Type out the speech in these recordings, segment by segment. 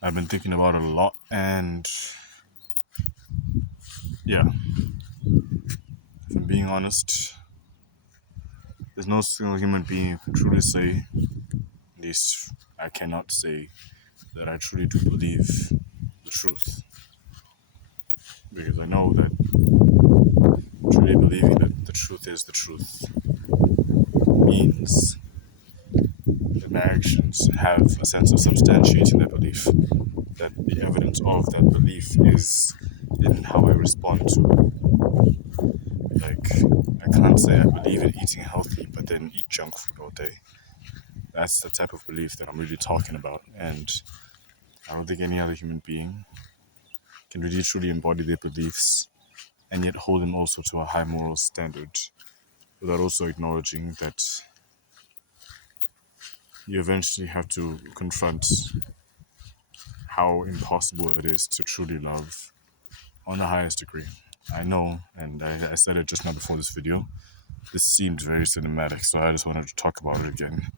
I've been thinking about it a lot, and yeah, if I'm being honest, there's no single human being who can truly say, at least I cannot say, that I truly do believe the truth. Because I know that truly believing that the truth is the truth means that my actions have a sense of substantiating that belief, that the evidence of that belief is in how I respond to. Like, I can't say I believe in eating healthy, but then eat junk food all day. That's the type of belief that I'm really talking about, and I don't think any other human being can really truly embody their beliefs and yet hold them also to a high moral standard without also acknowledging that you eventually have to confront how impossible it is to truly love on the highest degree. I know, and I said it just now before this video, this seemed very cinematic, so I just wanted to talk about it again.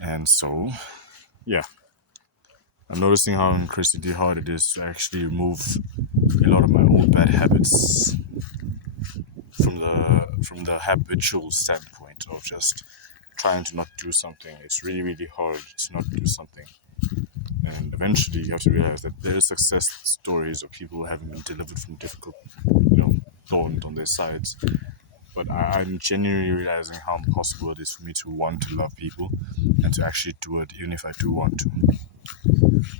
And so, yeah, I'm noticing how increasingly hard it is to actually remove a lot of my old bad habits from the habitual standpoint of just trying to not do something. It's really, really hard to not do something. And eventually you have to realize that there are success stories of people having been delivered from difficult, thorns on their sides. But I'm genuinely realizing how impossible it is for me to want to love people and to actually do it, even if I do want to.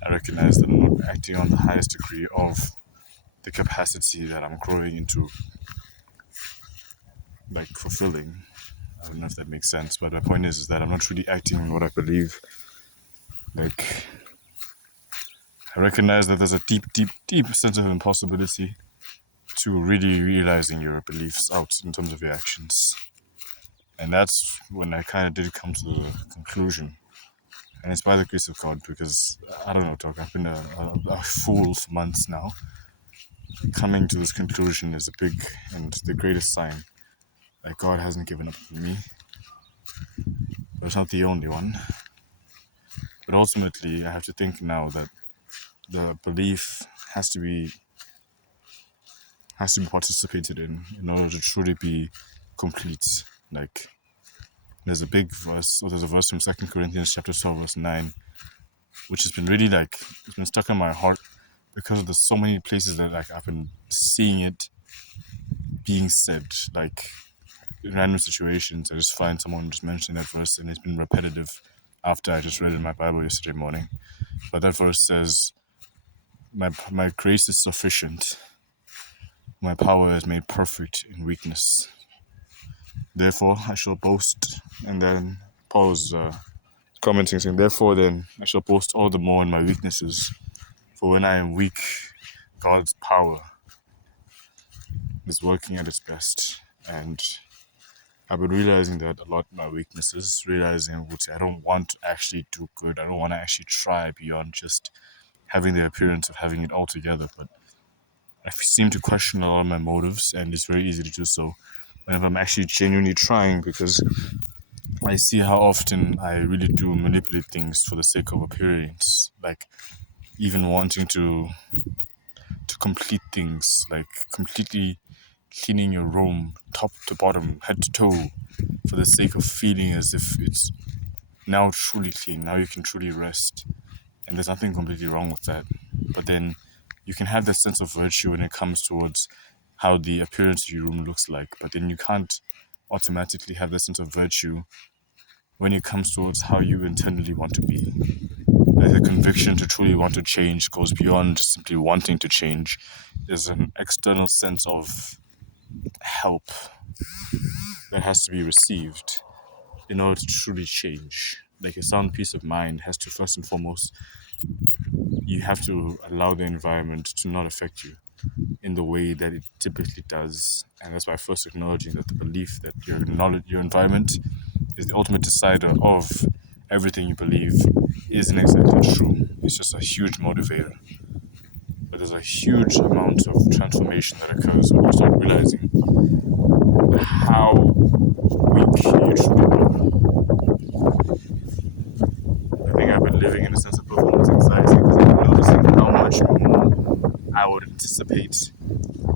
I recognize that I'm not acting on the highest degree of the capacity that I'm growing into, like, fulfilling. I don't know if that makes sense, but my point is that I'm not really acting on what I believe. Like, I recognize that there's a deep, deep, deep sense of impossibility to really realizing your beliefs out in terms of your actions. And that's when I kind of did come to the conclusion. And it's by the grace of God, because, I don't know, Doc, I've been a fool for months now. Coming to this conclusion is a big and the greatest sign that God hasn't given up on me. But it's not the only one. But ultimately, I have to think now that the belief has to be participated in order to truly be complete. Like, there's a verse from 2 Corinthians chapter 12, verse 9, which has been really, like, it's been stuck in my heart because there's so many places that, like, I've been seeing it being said, like, in random situations. I just find someone just mentioning that verse, and it's been repetitive after I just read it in my Bible yesterday morning. But that verse says, my grace is sufficient. My power is made perfect in weakness. Therefore, I shall boast. And then Paul's commenting, saying, therefore, then, I shall boast all the more in my weaknesses. For when I am weak, God's power is working at its best. And I've been realizing that a lot in my weaknesses, realizing I don't want to actually do good. I don't want to actually try beyond just having the appearance of having it all together. But I seem to question a lot of my motives, and it's very easy to do so whenever I'm actually genuinely trying, because I see how often I really do manipulate things for the sake of appearance. Like, even wanting to complete things, like completely cleaning your room top to bottom, head to toe, for the sake of feeling as if it's now truly clean, now you can truly rest. And there's nothing completely wrong with that. But then you can have that sense of virtue when it comes towards how the appearance of your room looks like. But then you can't automatically have that sense of virtue when it comes towards how you internally want to be. Like, the conviction to truly want to change goes beyond simply wanting to change. There's an external sense of help that has to be received in order to truly change. Like, a sound peace of mind has to, first and foremost, you have to allow the environment to not affect you in the way that it typically does. And that's by first acknowledging that the belief that your environment is the ultimate decider of everything you believe isn't exactly true. It's just a huge motivator. But there's a huge amount of transformation that occurs when you start realizing how weak you truly are. I think I've been living in a sense of performance anxiety because I'm noticing how much more I would anticipate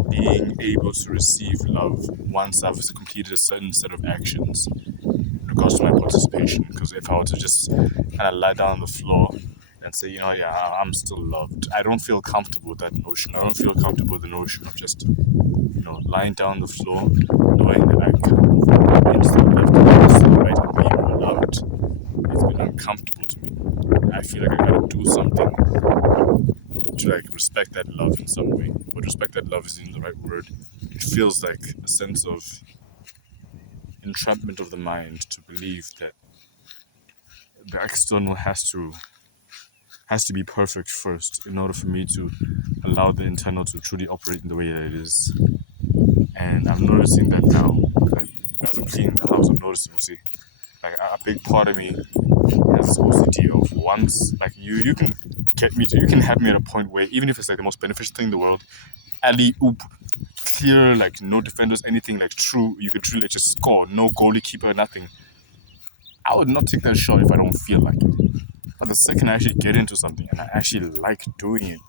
being able to receive love once I've completed a certain set of actions in regards to my participation. Because if I were to just kind of lie down on the floor and say, yeah, I'm still loved, I don't feel comfortable with that notion. I don't feel comfortable with the notion of just, lying down on the floor, knowing that I can be still loved and still right and being more loved. It's been uncomfortable to me. I feel like I gotta do something to like respect that love in some way. But respect that love isn't the right word. It feels like a sense of entrapment of the mind to believe that the external has to be perfect first in order for me to allow the internal to truly operate in the way that it is. And I'm noticing that now. Like, as I'm cleaning the house, I'm noticing, see, like a big part of me has this OCD of once, like you can you can have me at a point where even if it's like the most beneficial thing in the world, alley oop, clear, like no defenders, anything like true, you could truly like, just score, no goalie keeper, nothing. I would not take that shot if I don't feel like it. But the second I actually get into something and I actually like doing it,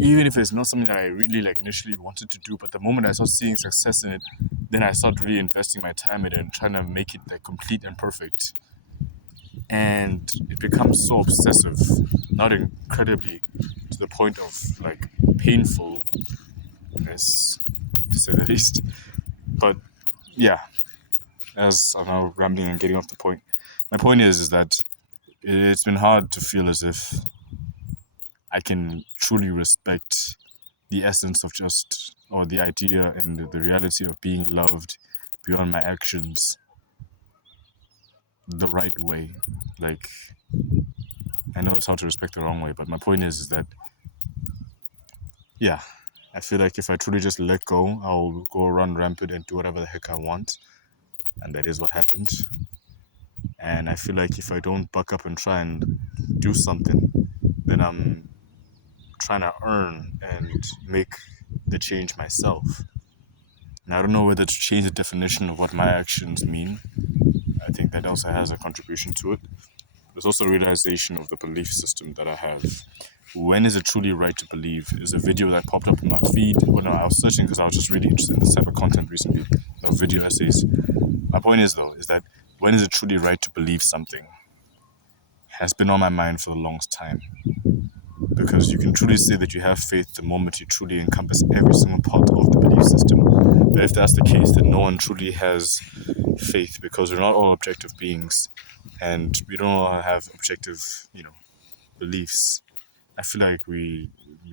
even if it's not something that I really like initially wanted to do, but the moment I start seeing success in it, then I start really investing my time in it and trying to make it like complete and perfect. And it becomes so obsessive, not incredibly to the point of like painfulness, to say the least. But yeah, as I'm now rambling and getting off the point, my point is that it's been hard to feel as if I can truly respect the essence of just, or the idea and the reality of being loved beyond my actions the right way. Like, I know it's hard to respect the wrong way, but my point is that, yeah, I feel like if I truly just let go, I'll go run rampant and do whatever the heck I want. And that is what happened. And I feel like if I don't buck up and try and do something, then I'm trying to earn and make the change myself. And I don't know whether to change the definition of what my actions mean. I think that also has a contribution to it. There's also a realization of the belief system that I have. When is it truly right to believe? Is a video that popped up in my feed. Well, no, I was searching because I was just really interested in this type of content recently, of video essays. My point is, though, is that when is it truly right to believe something has been on my mind for the longest time. Because you can truly say that you have faith the moment you truly encompass every single part of the belief system. But if that's the case, then no one truly has faith because we're not all objective beings and we don't all have objective, beliefs. I feel like we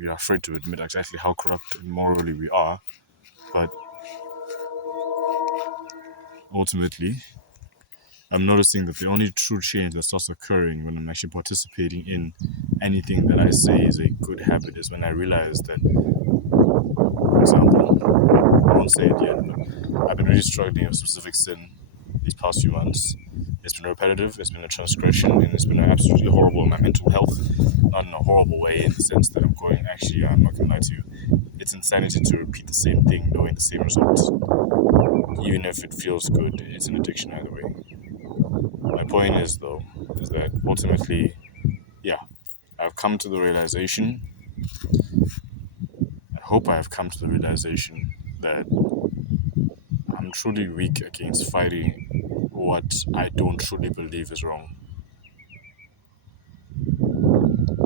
are afraid to admit exactly how corrupt and morally we are, but ultimately, I'm noticing that the only true change that starts occurring when I'm actually participating in anything that I say is a good habit is when I realize that, for example, I won't say it yet, but I've been really struggling with a specific sin these past few months. It's been repetitive, it's been a transgression, and it's been absolutely horrible on my mental health. Not in a horrible way, in the sense that I'm not gonna lie to you. It's insanity to repeat the same thing, knowing the same results. Even if it feels good, it's an addiction either way. My point is, though, is that ultimately, yeah, I've come to the realization, I hope I have come to the realization that I'm truly weak against fighting what I don't truly believe is wrong.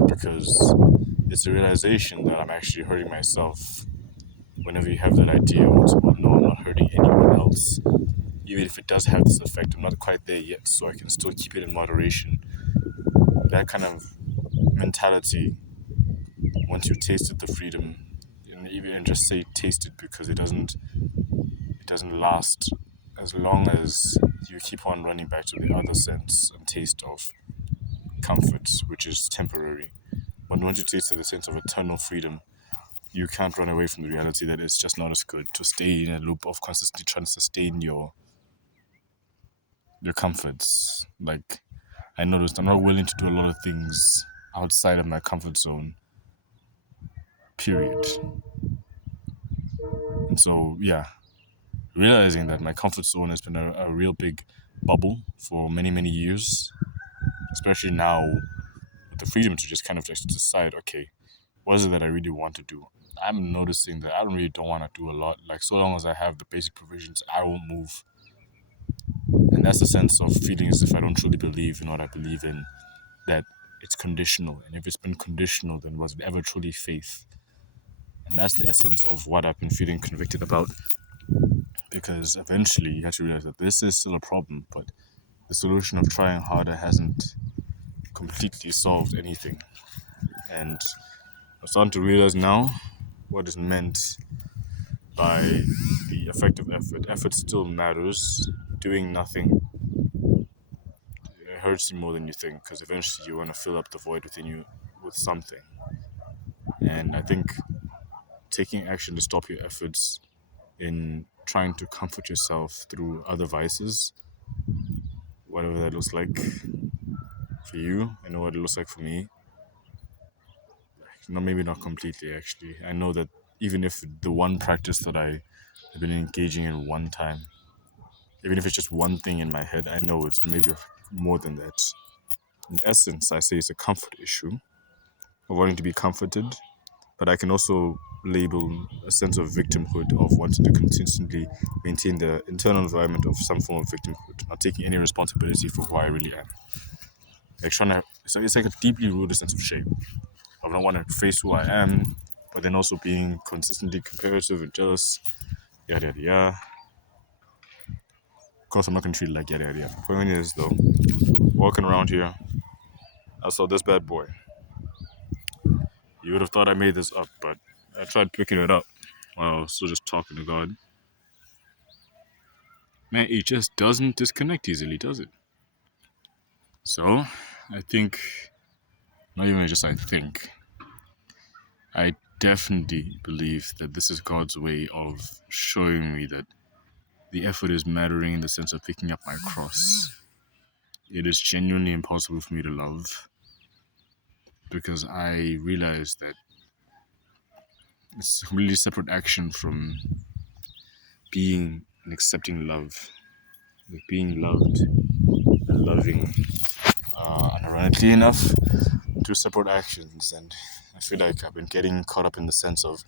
Because it's a realization that I'm actually hurting myself whenever you have that idea, well, no, I'm not hurting anyone else. Even if it does have this effect, I'm not quite there yet, so I can still keep it in moderation. That kind of mentality, once you've tasted the freedom, and even just say taste it because it doesn't last as long as you keep on running back to the other sense and taste of comfort, which is temporary. But once you taste the sense of eternal freedom, you can't run away from the reality that it's just not as good to stay in a loop of constantly trying to sustain your comforts. Like, I noticed I'm not willing to do a lot of things outside of my comfort zone, period. And so, yeah, realizing that my comfort zone has been a real big bubble for many, many years, especially now freedom to just kind of just decide, okay, what is it that I really want to do? I'm noticing that I don't want to do a lot. Like, so long as I have the basic provisions, I won't move. And that's the sense of feeling as if I don't truly believe in what I believe in, that it's conditional. And if it's been conditional, then was it ever truly faith? And that's the essence of what I've been feeling convicted about. Because eventually you have to realize that this is still a problem, but the solution of trying harder hasn't completely solved anything. And I'm starting to realize now what is meant by the effective effort. Effort still matters. Doing nothing, it hurts you more than you think, because eventually you want to fill up the void within you with something. And I think taking action to stop your efforts in trying to comfort yourself through other vices, whatever that looks like for you, I know what it looks like for me. No, maybe not completely, actually. I know that even if the one practice that I have been engaging in one time, even if it's just one thing in my head, I know it's maybe more than that. In essence, I say it's a comfort issue of wanting to be comforted, but I can also label a sense of victimhood of wanting to consistently maintain the internal environment of some form of victimhood, not taking any responsibility for who I really am. Like trying to, so it's like a deeply rooted sense of shame. I don't want to face who I am, but then also being consistently comparative and jealous, yada yada yada. Of course, I'm not gonna treat it like yada yada yada. Point is though, walking around here, I saw this bad boy. You would have thought I made this up, but I tried picking it up while I was still just talking to God. Man, it just doesn't disconnect easily, does it? So, I think, not even just I think, I definitely believe that this is God's way of showing me that the effort is mattering in the sense of picking up my cross. It is genuinely impossible for me to love because I realize that it's a completely separate action from being and accepting love. Like being loved and loving ironically enough, two separate actions. And I feel like I've been getting caught up in the sense of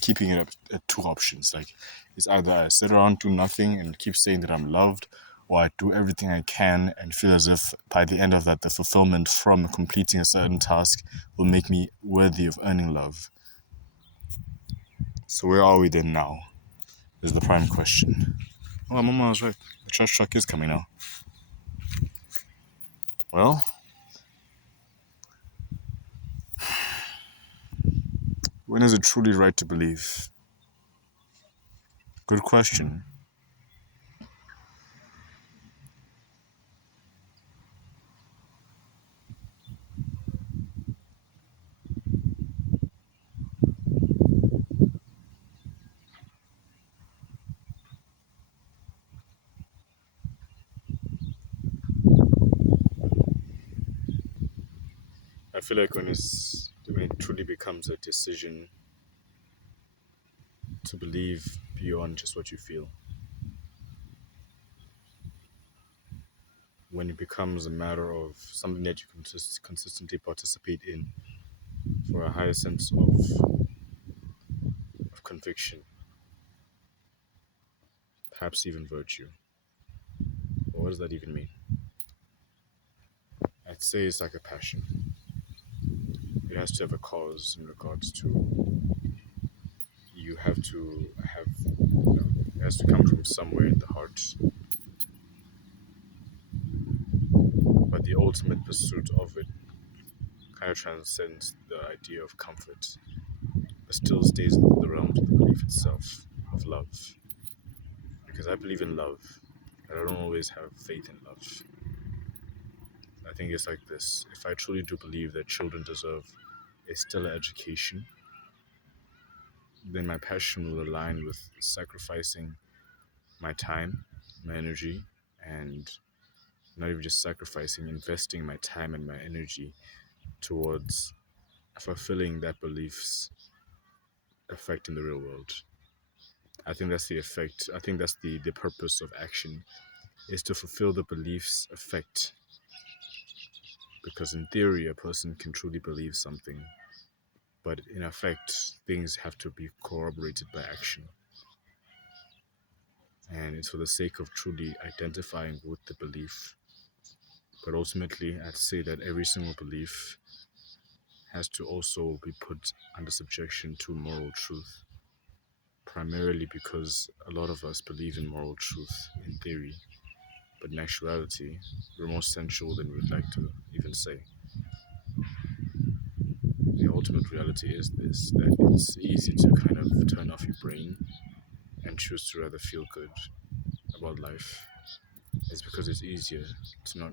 keeping it up at two options. Like, it's either I sit around, do nothing, and keep saying that I'm loved, or I do everything I can and feel as if by the end of that, the fulfillment from completing a certain task will make me worthy of earning love. So, where are we then now? Is the prime question. Oh, Mama was right. The trash truck is coming now. Well, when is it truly right to believe? Good question. I feel like when it truly becomes a decision to believe beyond just what you feel, when it becomes a matter of something that you can just consistently participate in for a higher sense of conviction, perhaps even virtue. But what does that even mean? I'd say it's like a passion. It has to have a cause in regards to you have to have, it has to come from somewhere in the heart. But the ultimate pursuit of it kind of transcends the idea of comfort, but still stays within the realms of the belief itself of love. Because I believe in love, but I don't always have faith in love. I think it's like this. If I truly do believe that children deserve a stellar education, then my passion will align with sacrificing my time, my energy, and not even just sacrificing, investing my time and my energy towards fulfilling that belief's effect in the real world. I think that's the effect. I think that's the purpose of action is to fulfill the belief's effect Because in theory, a person can truly believe something, but in effect, things have to be corroborated by action. And it's for the sake of truly identifying with the belief. But ultimately, I'd say that every single belief has to also be put under subjection to moral truth, primarily because a lot of us believe in moral truth in theory, but in actuality, we're more sensual than we'd like to even say. The ultimate reality is this, that it's easy to kind of turn off your brain and choose to rather feel good about life. It's because it's easier to not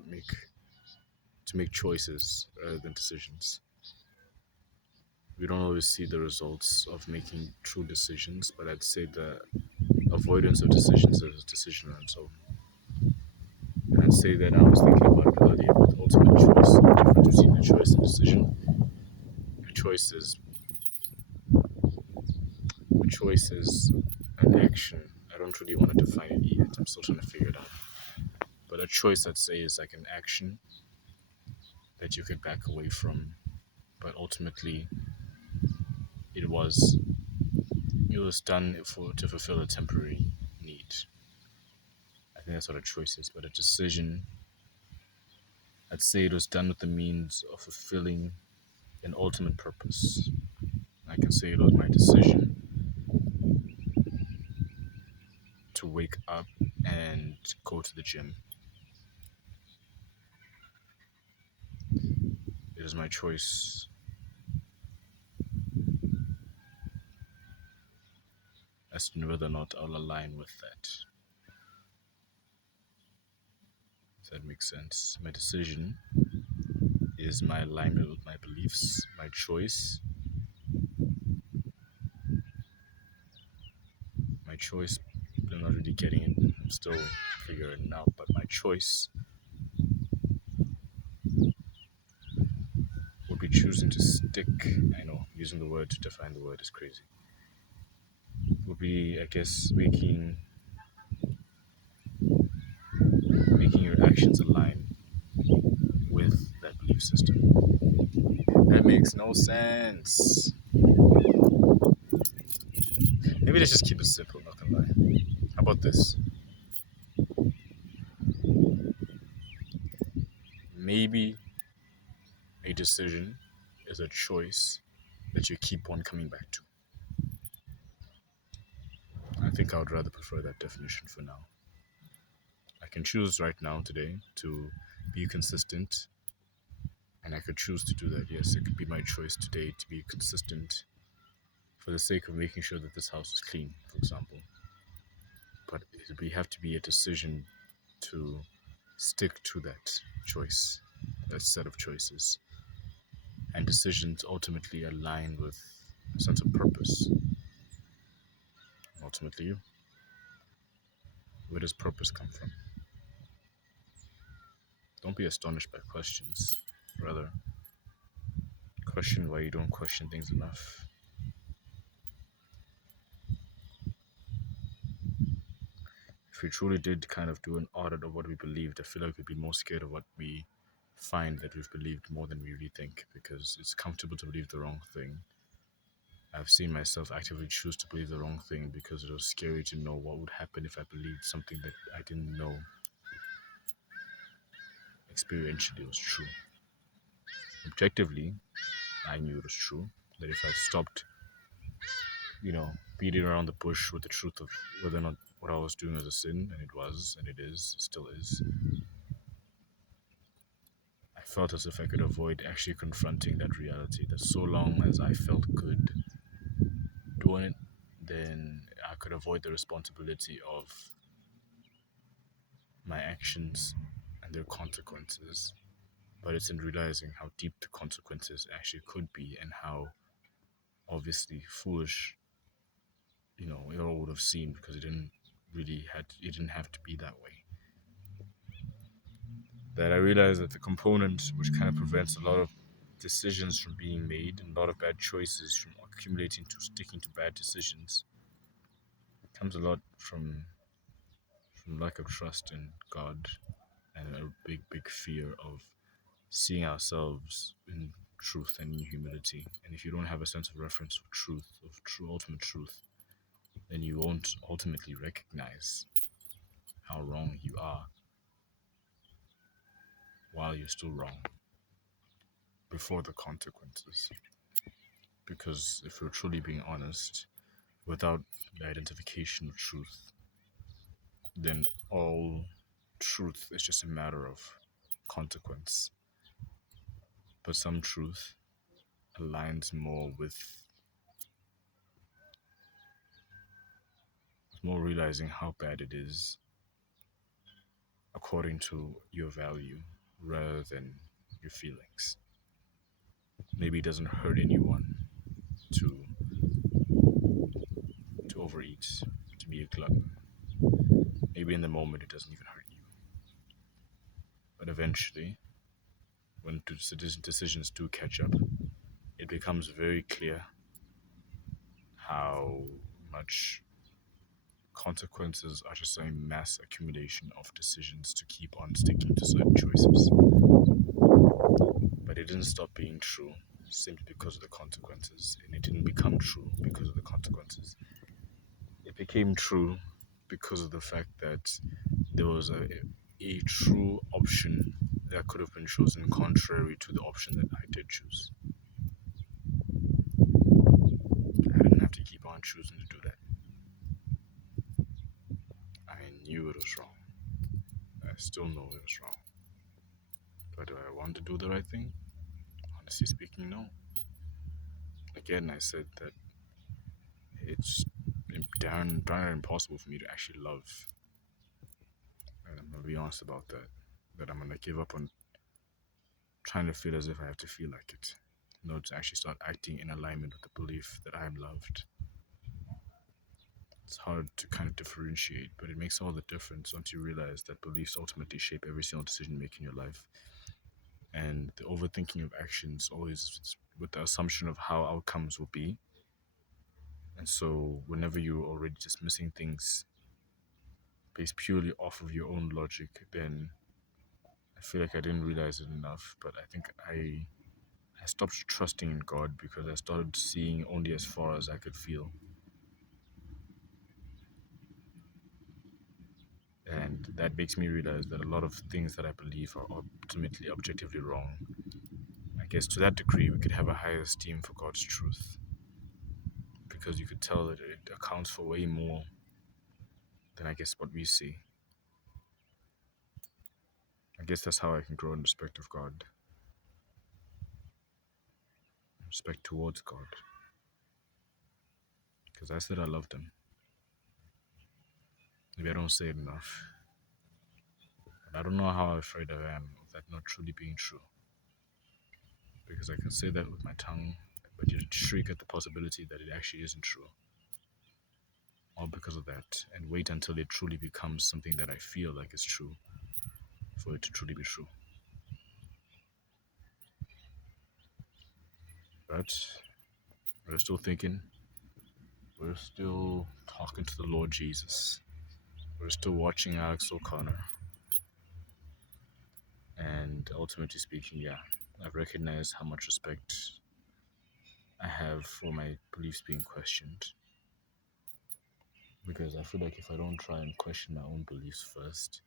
make choices rather than decisions. We don't always see the results of making true decisions, but I'd say the avoidance of decisions is a decision on its own. And I'd say that I was thinking about the other day about ultimate choice, the difference between a choice and decision. A choice is a choice is an action. I don't really want to define it yet. I'm still trying to figure it out. But a choice, I'd say, is like an action that you could back away from, but ultimately it was it was done for to fulfill a temporary need. I think that's what a choice is. But a decision, I'd say, it was done with the means of fulfilling an ultimate purpose. I can say it was my decision to wake up and go to the gym. It is my choice as to whether or not I'll align with that. If that makes sense. My decision is my alignment with my beliefs, my choice. My choice, I'm not really getting it. I'm still figuring it out, but my choice would be choosing to stick. I know, using the word to define the word is crazy. Would be, I guess, making your actions align with that belief system. That makes no sense. Maybe let's just keep it simple, not gonna lie. How about this? Maybe a decision is a choice that you keep on coming back to. I think I would rather prefer that definition for now. I can choose right now, today, to be consistent, and I could choose to do that. Yes, it could be my choice today to be consistent for the sake of making sure that this house is clean, for example. But it would have to be a decision to stick to that choice, that set of choices. And decisions ultimately align with a sense of purpose. Ultimately, where does purpose come from? Don't be astonished by questions. Rather, question why you don't question things enough. If we truly did kind of do an audit of what we believed, I feel like we'd be more scared of what we find that we've believed more than we really think, because it's comfortable to believe the wrong thing. I've seen myself actively choose to believe the wrong thing because it was scary to know what would happen if I believed something that I didn't know experientially was true. Objectively, I knew it was true, that if I stopped, beating around the bush with the truth of whether or not what I was doing was a sin, and it was, and it is, it still is, I felt as if I could avoid actually confronting that reality, that so long as I felt good doing it, then I could avoid the responsibility of my actions and their consequences. But it's in realizing how deep the consequences actually could be, and how obviously foolish, it all would have seemed, because it didn't have to be that way. That I realized that the component which kind of prevents a lot of decisions from being made, and a lot of bad choices from accumulating to sticking to bad decisions, comes a lot from lack of trust in God, and a big fear of seeing ourselves in truth and in humility. And if you don't have a sense of reference of truth, of true ultimate truth, then you won't ultimately recognize how wrong you are while you're still wrong before the consequences. Because if we're truly being honest, without the identification of truth, then all truth is just a matter of consequence. But some truth aligns more with more realizing how bad it is according to your value rather than your feelings. Maybe it doesn't hurt anyone to overeat, to be a glutton. Maybe in the moment it doesn't even hurt you. But eventually, when decisions do catch up, it becomes very clear how much consequences are just a mass accumulation of decisions to keep on sticking to certain choices. But it didn't stop being true simply because of the consequences, and it didn't become true because of the consequences. It became true because of the fact that there was a true option that could have been chosen contrary to the option that I did choose. I didn't have to keep on choosing to do that. I knew it was wrong. I still know it was wrong. But do I want to do the right thing? Honestly speaking, no. Again, I said that it's darn impossible for me to actually love. And I'm going to be honest about that. That I'm going to give up on trying to feel as if I have to feel like it. No, to actually start acting in alignment with the belief that I'm loved. It's hard to kind of differentiate, but it makes all the difference once you realize that beliefs ultimately shape every single decision you make in your life. And the overthinking of actions always with the assumption of how outcomes will be. And so whenever you're already dismissing things based purely off of your own logic, then I feel like I didn't realize it enough. But I think I stopped trusting in God because I started seeing only as far as I could feel. And that makes me realize that a lot of things that I believe are ultimately objectively wrong. I guess to that degree, we could have a higher esteem for God's truth because you could tell that it accounts for way more than I guess what we see. I guess that's how I can grow in respect of God, respect towards God. Because I said I loved Him. Maybe I don't say it enough. And I don't know how afraid I am of that not truly being true. Because I can say that with my tongue, but you shriek at the possibility that it actually isn't true. All because of that, and wait until it truly becomes something that I feel like is true for it to truly be true. But we're still thinking, we're still talking to the Lord Jesus, we're still watching Alex O'Connor, and ultimately speaking, yeah, I've recognized how much respect I have for my beliefs being questioned. Because I feel like if I don't try and question my own beliefs first,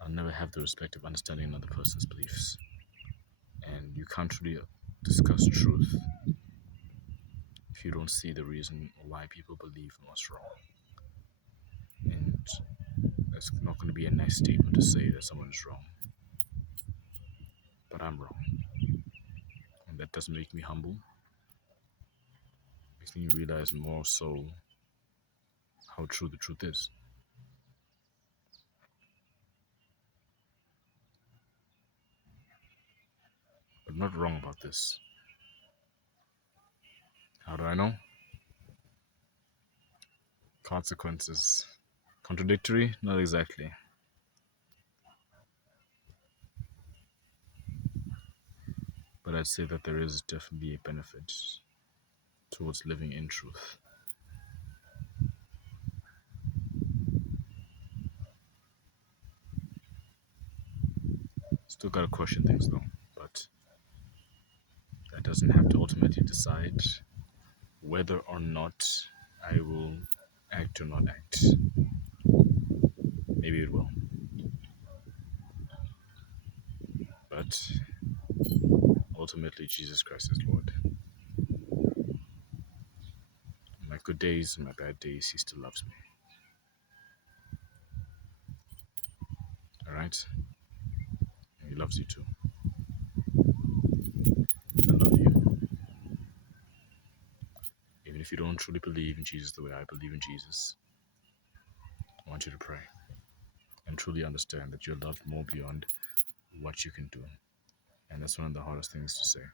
I'll never have the respect of understanding another person's beliefs. And you can't really discuss truth if you don't see the reason why people believe in what's wrong. And that's not going to be a nice statement to say that someone is wrong. But I'm wrong. And that doesn't make me humble. It makes me realize more so how true the truth is. But I'm not wrong about this. How do I know? Consequences. Contradictory? Not exactly. But I'd say that there is definitely a benefit towards living in truth. Still gotta question things though. doesn't have to ultimately decide whether or not I will act or not act. Maybe it will. But ultimately, Jesus Christ is Lord. In my good days and my bad days, He still loves me. Alright? And He loves you too. I love you. Even if you don't truly believe in Jesus the way I believe in Jesus, I want you to pray and truly understand that you're loved more beyond what you can do. And that's one of the hardest things to say.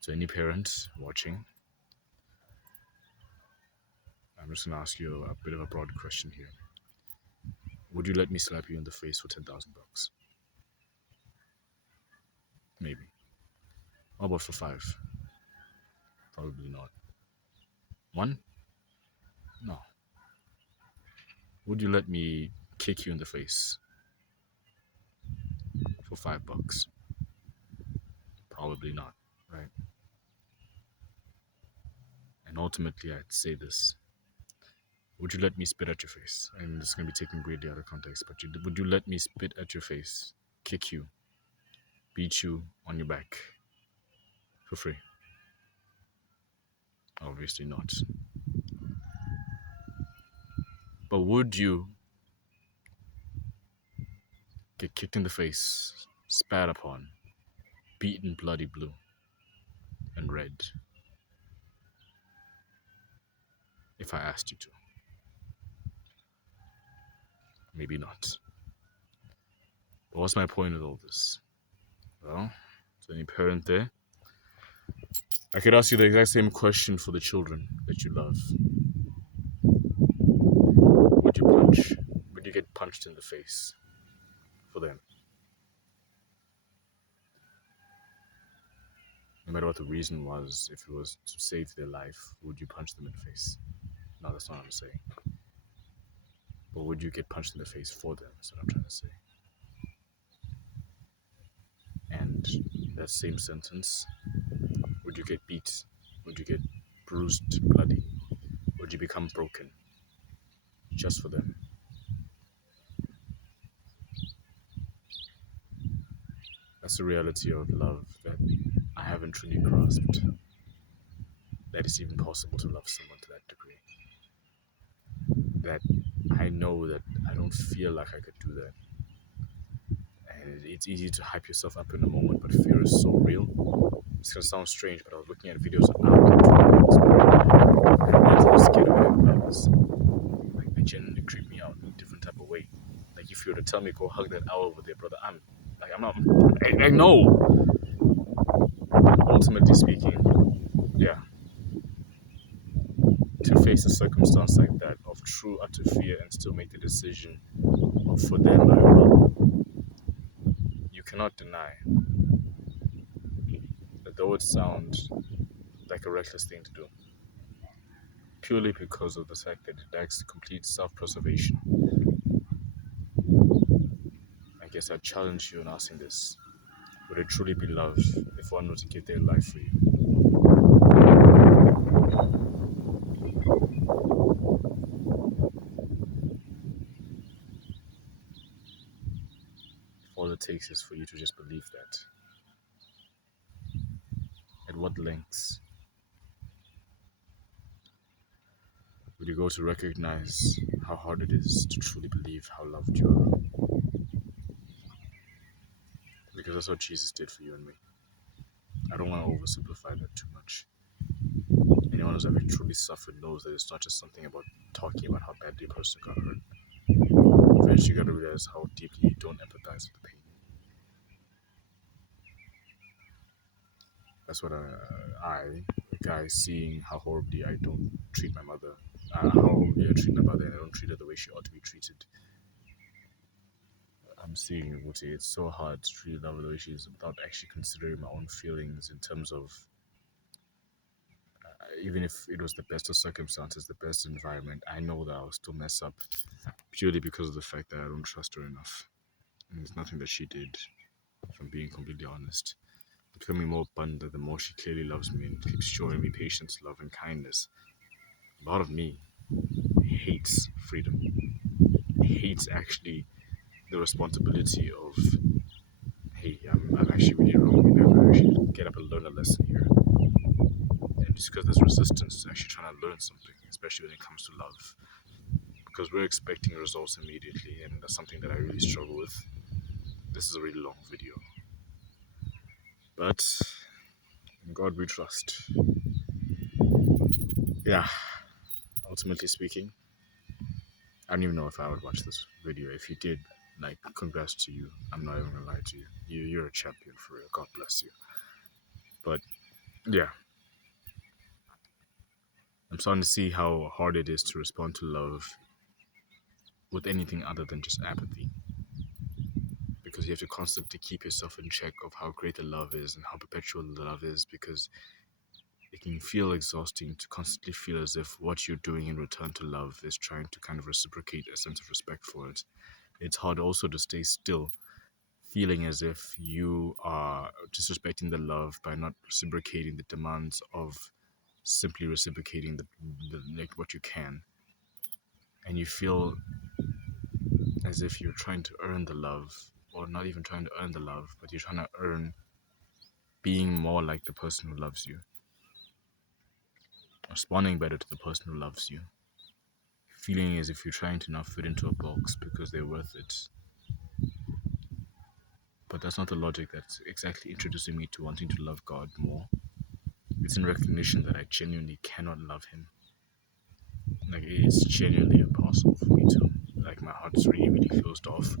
So any parent watching, I'm just going to ask you a bit of a broad question here. Would you let me slap you in the face for 10,000 bucks? Maybe. How about for 5? Probably not. 1? No. Would you let me kick you in the face for $5? Probably not, right? And ultimately, I'd say this. Would you let me spit at your face? And this is going to be taken greatly out of context, but would you let me spit at your face, kick you, beat you on your back for free? Obviously not. But would you get kicked in the face, spat upon, beaten bloody blue and red if I asked you to? Maybe not. But what's my point with all this? Well, to any parent there, I could ask you the exact same question for the children that you love. Would you punch? Would you get punched in the face for them? No matter what the reason was, if it was to save their life, would you punch them in the face? No, that's not what I'm saying. But would you get punched in the face for them? That's what I'm trying to say. And in that same sentence, would you get beat? Would you get bruised, bloody? Would you become broken just for them? That's the reality of love that I haven't truly grasped. That it's even possible to love someone to that degree. That I know that I don't feel like I could do that. And it's easy to hype yourself up in a moment, but fear is so real. It's gonna sound strange, but I was looking at videos of owls and I'm so scared of owls. Like they genuinely creep me out in a different type of way. Like if you were to tell me go hug that owl over there, brother, I'm not. I know. Ultimately speaking, yeah. To face a circumstance like that of true utter fear and still make the decision of for them I will. You cannot deny that though it sounds like a reckless thing to do, purely because of the fact that it lacks complete self-preservation. I guess I challenge you in asking this. Would it truly be love if one were to give their life for you? If all it takes is for you to just believe that. At what lengths would you go to recognize how hard it is to truly believe how loved you are? Because that's what Jesus did for you and me. I don't want to oversimplify that too much. Anyone who's ever truly suffered knows that it's not just something about talking about how badly a person got hurt. Eventually you gotta realize how deeply you don't empathize with the pain. That's what a guy seeing how horribly I don't treat my mother, how horribly I treat my mother and I don't treat her the way she ought to be treated. I'm seeing Wuti, it's so hard to really love her the way she is without actually considering my own feelings in terms of even if it was the best of circumstances, the best environment, I know that I'll still mess up purely because of the fact that I don't trust her enough. And it's nothing that she did, if I'm being completely honest. becoming more abundant the more she clearly loves me and keeps showing me patience, love, and kindness. A lot of me hates freedom, hates actually the responsibility of, hey, I'm actually really wrong and I'm actually get up and learn a lesson here. And it's because there's resistance to actually trying to learn something, especially when it comes to love. Because we're expecting results immediately, and that's something that I really struggle with. This is a really long video. But in God we trust. Yeah, ultimately speaking, I don't even know if I would watch this video. If you did, like, congrats to you. I'm not even gonna lie to you. You're a champion for real. God bless you. But yeah, I'm starting to see how hard it is to respond to love with anything other than just apathy. Because you have to constantly keep yourself in check of how great the love is and how perpetual the love is, because it can feel exhausting to constantly feel as if what you're doing in return to love is trying to kind of reciprocate a sense of respect for it. It's hard also to stay still, feeling as if you are disrespecting the love by not reciprocating the demands of simply reciprocating the like what you can. And you feel as if you're trying to earn the love, or not even trying to earn the love, but you're trying to earn being more like the person who loves you, responding better to the person who loves you, feeling as if you're trying to not fit into a box because they're worth it. But that's not the logic that's exactly introducing me to wanting to love God more. It's in recognition that I genuinely cannot love Him. Like, it's genuinely impossible for me to. Like, my heart's really, really closed off.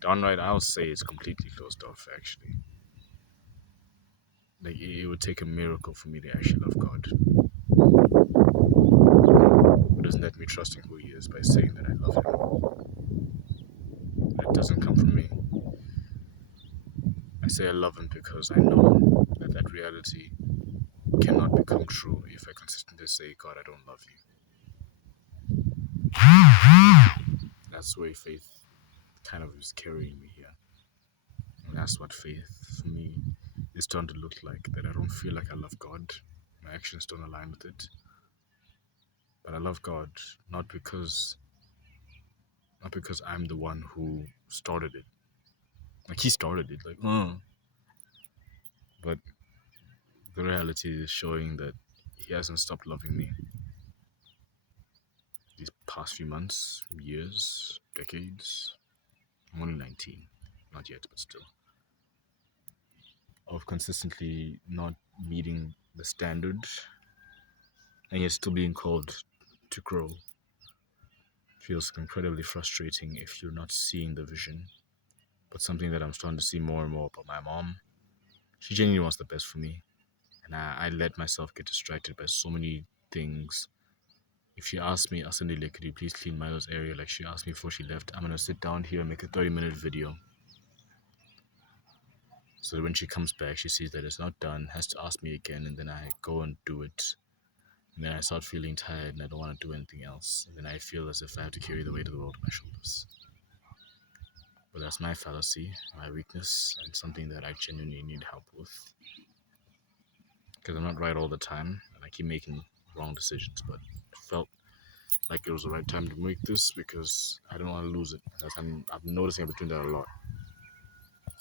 Downright, I'll say it's completely closed off, actually. Like, it would take a miracle for me to actually love God. But isn't that me trusting who He is by saying that I love Him? It doesn't come from me. I say I love Him because I know that that reality cannot become true if I consistently say, God, I don't love you. That's where faith kind of is carrying me here. And that's what faith for me is starting to look like. That I don't feel like I love God. My actions don't align with it. But I love God not because I'm the one who started it. Like, He started it. Like, but the reality is showing that He hasn't stopped loving me. These past few months, years, decades. I'm only 19. Not yet, but still. Of consistently not meeting the standard and yet still being called to grow feels incredibly frustrating if you're not seeing the vision. But something that I'm starting to see more and more about my mom, she genuinely wants the best for me. And I let myself get distracted by so many things. If she asked me, Asandile, could you please clean Milo's area like she asked me before she left, I'm going to sit down here and make a 30-minute video. So that when she comes back, she sees that it's not done, has to ask me again, and then I go and do it. And then I start feeling tired and I don't want to do anything else. And then I feel as if I have to carry the weight of the world on my shoulders. But that's my fallacy, my weakness, and something that I genuinely need help with. Because I'm not right all the time, and I keep making wrong decisions, but it felt like it was the right time to make this because I don't want to lose it. I'm noticing I've been doing that a lot.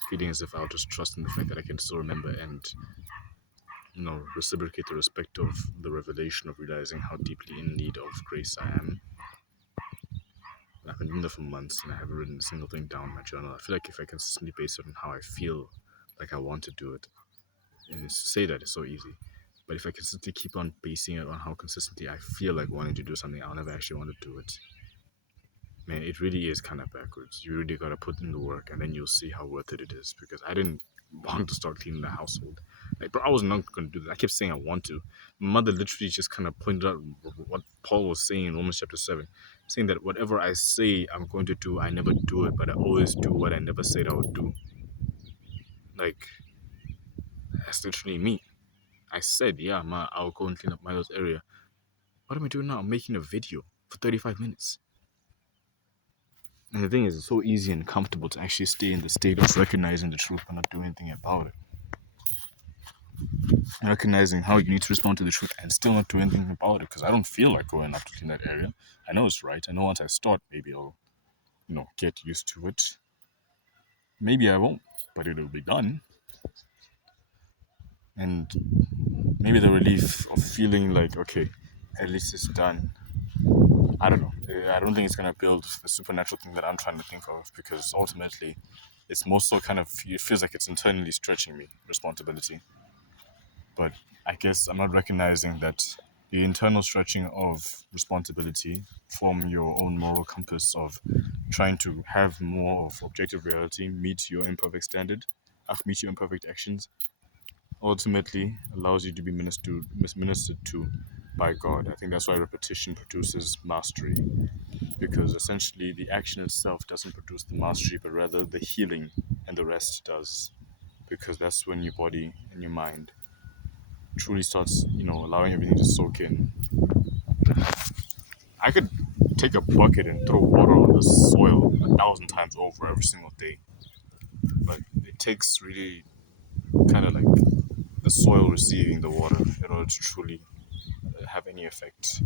Feeling as if I'll just trust in the fact that I can still remember and, reciprocate the respect of the revelation of realizing how deeply in need of grace I am. And I've been doing that for months and I haven't written a single thing down in my journal. I feel like if I consistently base it on how I feel like I want to do it, and to say that is so easy, but if I consistently keep on basing it on how consistently I feel like wanting to do something, I'll never actually want to do it. Man, it really is kind of backwards. You really gotta put in the work, and then you'll see how worth it is. Because I didn't want to start cleaning the household. Like, bro, I was not gonna do that. I kept saying I want to. My mother literally just kind of pointed out what Paul was saying in Romans chapter 7, saying that whatever I say I'm going to do, I never do it, but I always do what I never said I would do. Like, that's literally me. I said, yeah, ma, I'll go and clean up Milo's area. What am I doing now? I'm making a video for 35 minutes. And the thing is, it's so easy and comfortable to actually stay in the state of recognizing the truth but not doing anything about it. recognizing how you need to respond to the truth and still not do anything about it because I don't feel like going up to clean that area. I know it's right. I know once I start, maybe I'll, get used to it. Maybe I won't, but it'll be done. And maybe the relief of feeling like, okay, at least it's done. I don't know. I don't think it's going to build the supernatural thing that I'm trying to think of because ultimately it's more so kind of, it feels like it's internally stretching me, responsibility. But I guess I'm not recognizing that the internal stretching of responsibility from your own moral compass of trying to have more of objective reality meet your imperfect standard, meet your imperfect actions, ultimately allows you to be ministered to by God. I think that's why repetition produces mastery, because essentially the action itself doesn't produce the mastery, but rather the healing and the rest does, because that's when your body and your mind truly starts, allowing everything to soak in. I could take a bucket and throw water on the soil 1,000 times over every single day, but it takes really kind of like the soil receiving the water in order to truly have any effect.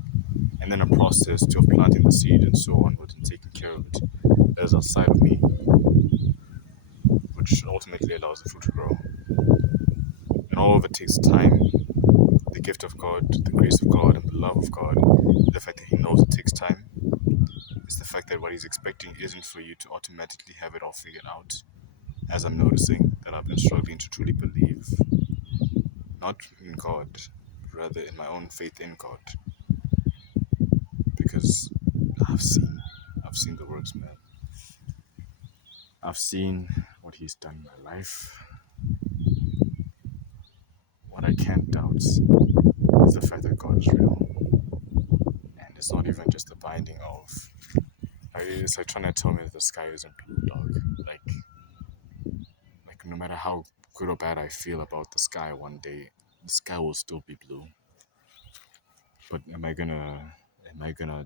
And then a process of planting the seed and so onward and taking care of it that is outside of me, which ultimately allows the fruit to grow. And all of it takes time. The gift of God, the grace of God, and the love of God, the fact that He knows it takes time, is the fact that what He's expecting isn't for you to automatically have it all figured out. As I'm noticing that I've been struggling to truly believe, not in God, but rather in my own faith in God, because I've seen, I've seen the works, man. I've seen what He's done in my life. What I can't doubt is the fact that God is real. And it's not even just the binding of. It's like trying to tell me that the sky isn't blue, dog. Like no matter how good or bad I feel about the sky one day, the sky will still be blue. But am I gonna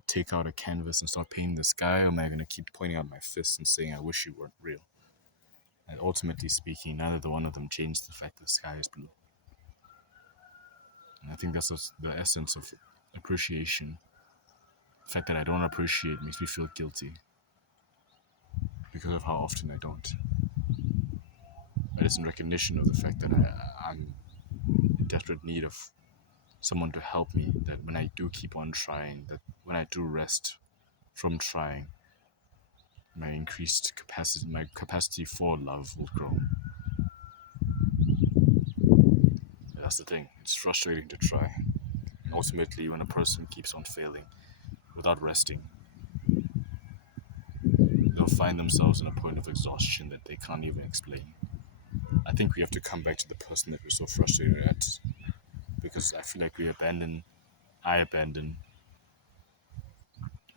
take out a canvas and start painting the sky, or am I gonna keep pointing out my fists and saying I wish you weren't real? And ultimately speaking, neither the one of them changed the fact that the sky is blue. And I think that's the essence of appreciation. The fact that I don't appreciate makes me feel guilty because of how often I don't. But it's in recognition of the fact that I'm in desperate need of someone to help me, that when I do keep on trying, that when I do rest from trying, my capacity for love will grow. But that's the thing. It's frustrating to try. And ultimately, when a person keeps on failing without resting, they'll find themselves in a point of exhaustion that they can't even explain. I think we have to come back to the person that we're so frustrated at, because I feel like I abandon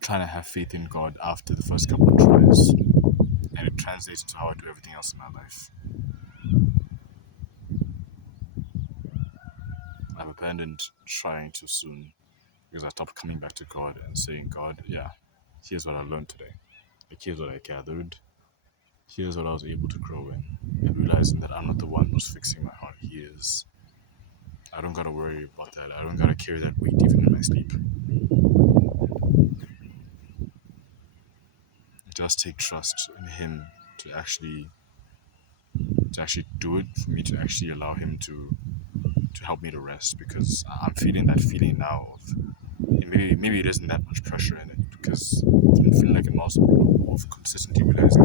trying to have faith in God after the first couple of tries, and it translates into how I do everything else in my life. I've abandoned trying too soon because I stopped coming back to God and saying, God, yeah, here's what I learned today. Like, here's what I gathered. Here's what I was able to grow in. And realizing that I'm not the one who's fixing my heart. He is. I don't gotta worry about that. I don't gotta carry that weight even in my sleep. It does take trust in Him to actually do it, for me to actually allow Him to help me to rest, because I'm feeling that feeling now of, and maybe it isn't that much pressure in it, because I'm feeling like a muscle of consistently realizing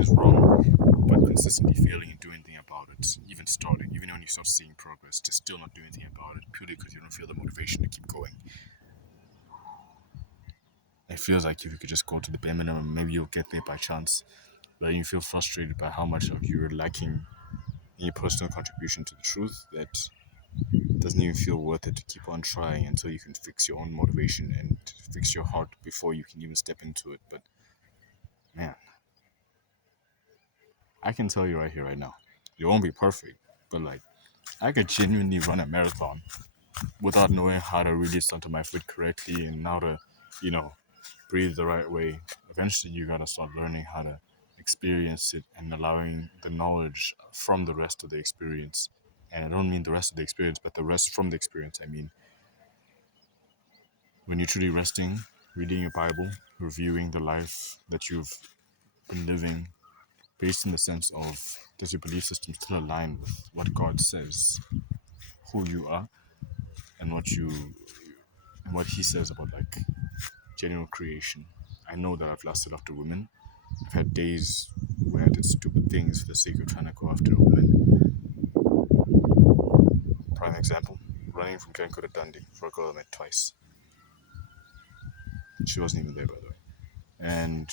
is wrong, but consistently failing and doing anything about it, even starting, even when you start seeing progress, to still not do anything about it purely because you don't feel the motivation to keep going. It feels like if you could just go to the bare minimum, maybe you'll get there by chance, but then you feel frustrated by how much of you are lacking in your personal contribution to the truth, that it doesn't even feel worth it to keep on trying until you can fix your own motivation and fix your heart before you can even step into it. But man, I can tell you right here, right now, it won't be perfect, but like, I could genuinely run a marathon without knowing how to really stand on my foot correctly and how to, you know, breathe the right way. Eventually, you gotta start learning how to experience it and allowing the knowledge from the rest of the experience And I don't mean the rest of the experience, but the rest from the experience. I mean, when you're truly resting, reading your Bible, reviewing the life that you've been living, based in the sense of, does your belief system still align with what God says, who you are, and what He says about like general creation? I know that I've lusted after women. I've had days where I did stupid things for the sake of trying to go after a woman. Prime example, running from Kenko to Dundee for a girl I met twice. She wasn't even there, by the way. And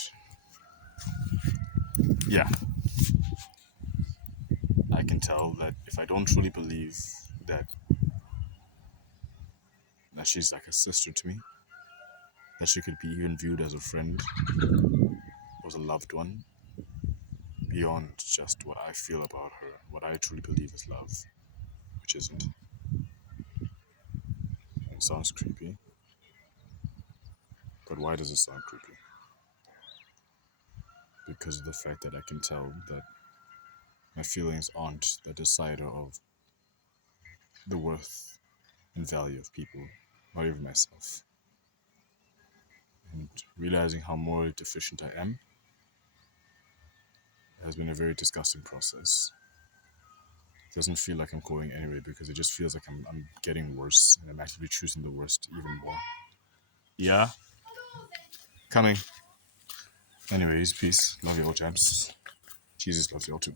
yeah, I can tell that if I don't truly believe that she's like a sister to me, that she could be even viewed as a friend or as a loved one, beyond just what I feel about her, what I truly believe is love, which isn't. It sounds creepy, but why does it sound creepy? Because of the fact that I can tell that my feelings aren't the decider of the worth and value of people, not even myself. And realizing how morally deficient I am has been a very disgusting process. It doesn't feel like I'm going anywhere because it just feels like I'm getting worse and I'm actively choosing the worst even more. Yeah? Coming. Anyways, peace. Love you all, champs. Jesus loves you all too.